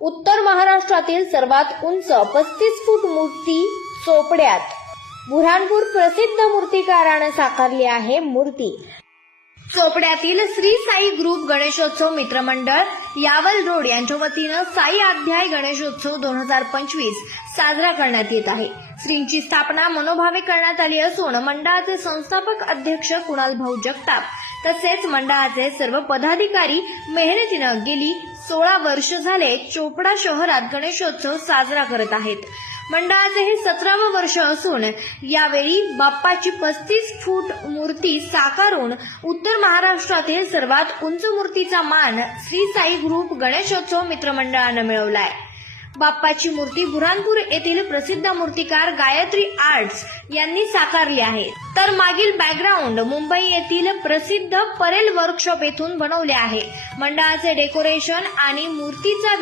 उत्तर महाराष्ट्रातील सर्वात उंच 35 फूट मूर्ती चोपड्यात बुऱ्हाणपूर प्रसिद्ध मूर्तिकाराने साकारली आहे. मूर्ती चोपड्यातील श्री साई ग्रुप गणेशोत्सव मित्रमंडळ यावल रोड यांच्या वतीनं साई अध्याय गणेशोत्सव 2025 साजरा करण्यात येत आहे. श्रींची स्थापना मनोभावे करण्यात आली असून मंडळाचे संस्थापक अध्यक्ष कुणाल भाऊ जगताप तसेच मंडळाचे सर्व पदाधिकारी मेहनतीनं गेली 16 वर्ष झाले चोपडा शहरात गणेशोत्सव साजरा करत आहेत. मंडळाचे हे 17वे वर्ष असून यावेळी बाप्पाची 35 फूट मूर्ती साकारून उत्तर महाराष्ट्रातील सर्वात उंच मूर्तीचा मान श्री साई ग्रुप गणेशोत्सव मित्रमंडळानं मिळवलाय. बाप्पाची मूर्ती बुऱ्हाणपूर येथील प्रसिद्ध मूर्तिकार गायत्री आर्ट्स यांनी साकारली आहे, तर मागील बॅकग्राऊंड मुंबई येथील प्रसिद्ध परेल वर्कशॉप येथून बनवले आहे. मंडळाचे डेकोरेशन आणि मूर्तीचा